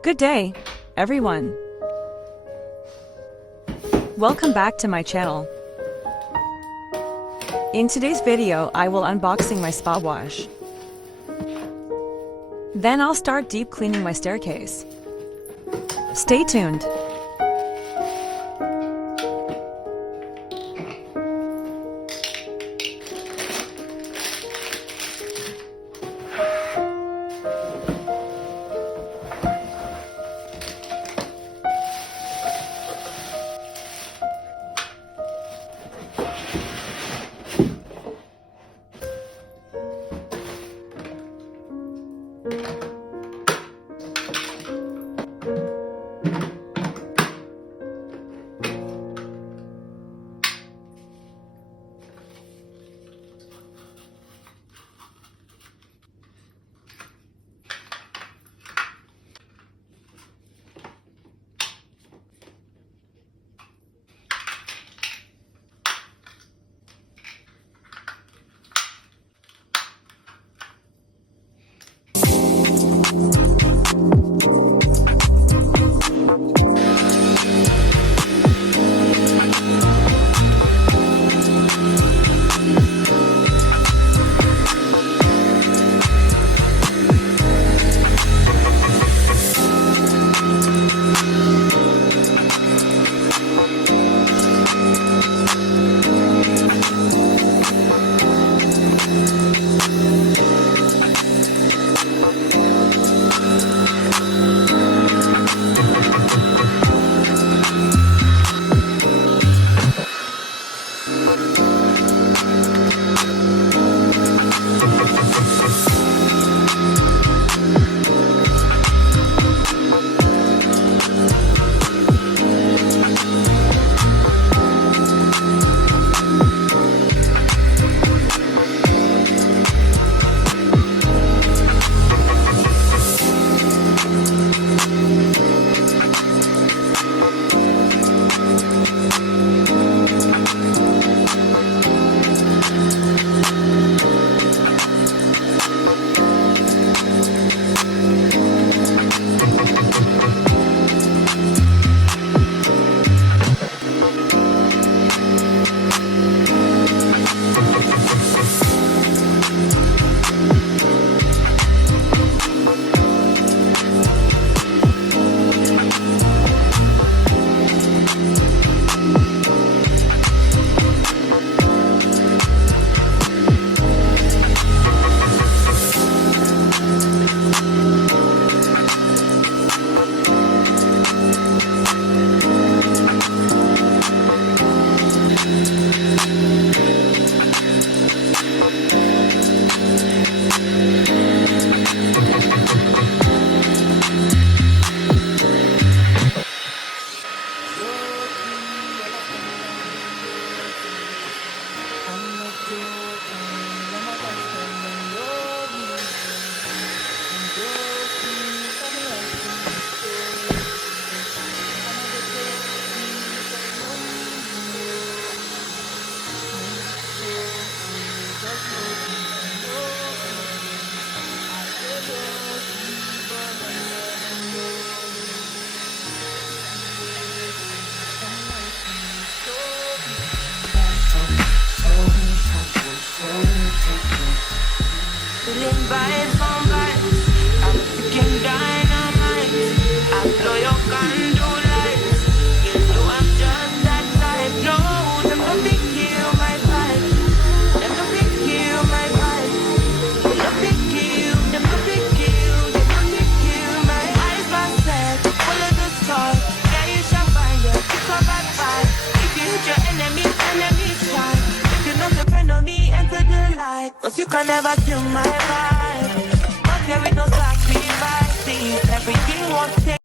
Good day, everyone. Welcome back to my channel. In today's video, I will unboxing my spa wash. Then I'll start deep cleaning my staircase. Stay tuned. Vibes on vibes, I'm freaking dynamite. I blow your candle lights. You know I'm just that type. No, them don't think kill my vibe. Them don't think kill my vibe. Them don't think kill. Them don't think kill. Them don't think kill my eyes. My set, full of the stars. Yeah, you shall find your kick up at five. If you hit your enemies shine. If you not depend on me, enter the light. 'Cause you can never kill my vibe. There is no sacrifice. Everything won't take.